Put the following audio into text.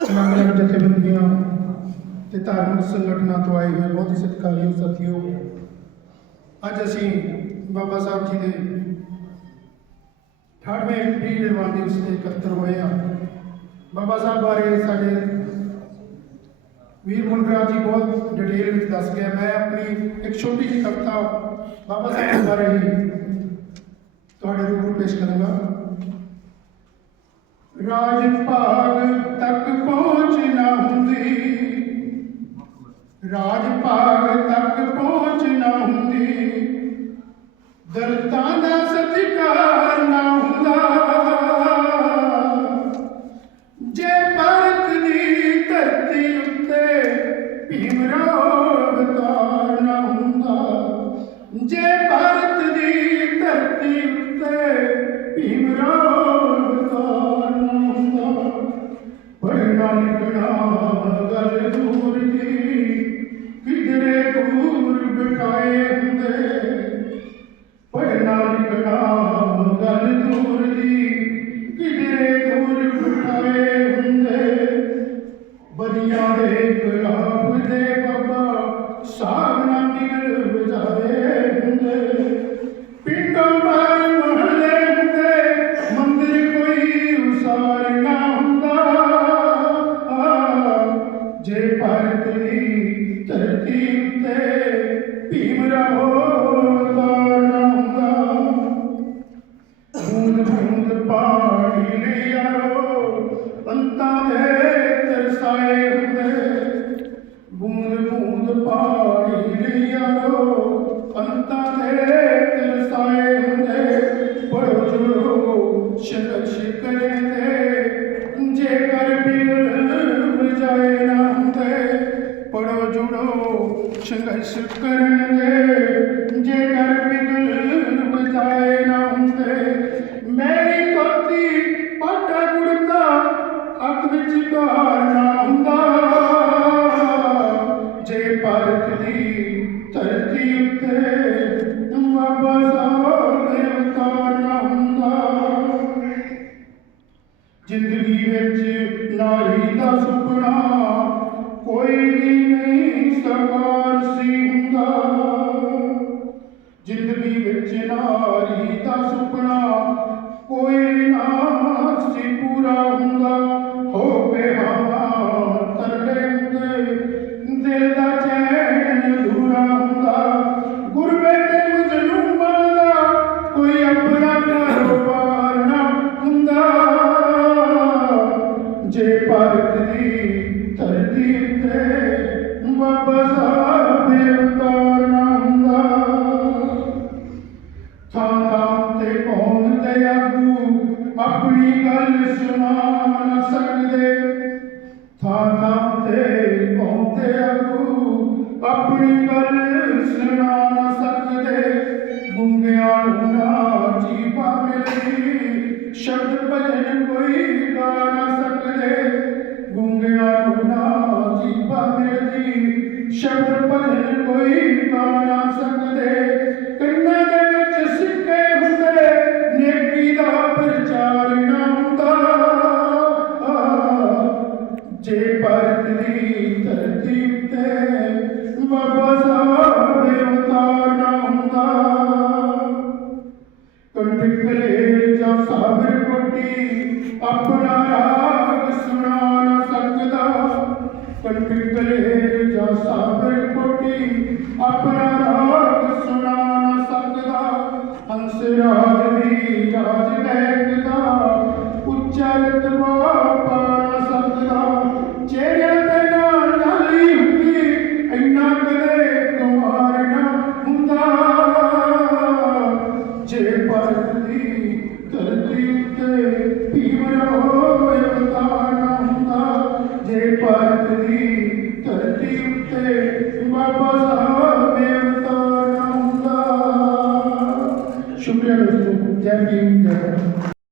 ਅਲੱਗ-ਅਲੱਗ ਜਥੇਬੰਦੀਆਂ ਤੇ ਧਾਰਮਿਕ ਸੰਗਠਨਾਂ ਤੋਂ ਆਏ ਹੋਏ ਬਹੁਤ ਹੀ ਸਤਿਕਾਰਯੋਗ ਸਾਥੀਓ, ਅੱਜ ਅਸੀਂ ਬਾਬਾ ਸਾਹਿਬ ਜੀ ਦੇ 68ਵੇਂ ਪ੍ਰੀ ਨਿਰਵਾਣ ਦਿਵਸ ਤੇ ਇਕੱਤਰ ਹੋਏ ਹਾਂ। ਬਾਬਾ ਸਾਹਿਬ ਬਾਰੇ ਸਾਡੇ ਵੀਰ ਮੁਲਕਰਾਜ ਜੀ ਬਹੁਤ ਡਿਟੇਲ ਵਿੱਚ ਦੱਸ ਗਿਆ ਮੈਂ ਆਪਣੀ ਇੱਕ ਛੋਟੀ ਜਿਹੀ ਕਵਿਤਾ ਬਾਬਾ ਸਾਹਿਬ ਦੇ ਬਾਰੇ ਹੀ ਤੁਹਾਡੇ ਰੂਬਰੂ ਪੇਸ਼ ਕਰਾਂਗਾ। ਰਾਜ ਭਾਗ ਤੱਕ ਰਾਜ ਭਾਗ ਤੱਕ ਪਹੁੰਚ ਨਾ ਹੁੰਦੀ। ਦਰਤਾਂ ਦਾ ਸਤਿਕਾਰ ਨਾ ਹੁੰਦਾ। ਜੇ ਭਾਰਤ ਦੀ ਧਰਤੀ ਉੱਤੇ ਭੀਮਰਾਵ ਅਵਤਾਰ ਸੰਘਰਸ਼ ਕਰਨ ਦੇ ਜੇਕਰ ਬਿਗਲ ਵਜਾਏ ਨਾ ਹੁੰਦੇ ਪੜੋ ਜੁੜੋ ਸੰਘਰਸ਼ ਦੇ ਜੇਕਰ ਬਿਗਲ ਵਜਾਏ ਨਾ ਹੁੰਦੇ, ਮੇਰੀ ਕੋਤੀ ਪਾਟਾ ਗੁੜਦਾ ਅੱਖ ਵਿੱਚ ਘਾਰ ਜ਼ਿੰਦਗੀ ਵਿੱਚ ਨਾਰੀ ਦਾ ਸੁਪਨਾ ਕੋਈ ਵੀ ਨਹੀਂ ਸਰਕਾਰ ਸੀ ਹੁੰਦਾ। ਜ਼ਿੰਦਗੀ ਵਿੱਚ ਨਾਰੀ ਦਾ ਸੁਪਨਾ ਕੋਈ ਨਾ ਸੀ ਪੂਰਾ ਹੁੰਦਾ। ਹੋ ਪਿਆ ਤਰਲੇ ਸ਼ਬਦ ਭਜਨ ਕੋਈ ਗਾ ਨਾ ਸਕਦੇ ਗੁੰਗਿਆਂ ਨੂੰ ਨਾ ਜੀਵਾ ਮਿਲਦੀ ਸ਼ਬਦ ਭਜਨ ਕੋਈ ਗਾ ਨਾ ਸਕਦੇ ਕੰਨਾਂ ਸਾਬਰ ਆਪਣਾ ਰਾਗ ਸੁਣਾ ਨਾ ਸਕਦਾ। ਕੰਟਕਲੇ ਜਾਂ ਸਾਬਰ ਕੋਟੀ ਆਪਣਾ ਰਾਗ ਸੁਣਾ ਨਾ ਸਕਦਾ। ਹੰਸ ਰਾਜ ਦੀ ਰਾਜ ਲੈਕਦਾ ਉੱਚਾ ਰਤਬਾ ਪਾ ਨਾ ਸਕਦਾ। ਚਿਹਰੇ ਤੇ ਨਾ ਨਾਲੀ ਹੁੰਦੀ, ਇੰਨਾ ਕਦੇ ਕੁਮਾਰ ਨਾ ਹੁੰਦਾ। ਜੇ ਭਾਰਤ ਧਰਤੀ ਉੱਤੇ ਭੀਮਰਾ ਹੋਵੇ ਅਵਤਾਰ ਹੁੰਦਾ। ਜੇ ਭਾਰਤ ਦੀ ਧਰਤੀ ਉੱਤੇ ਬਾਬਾ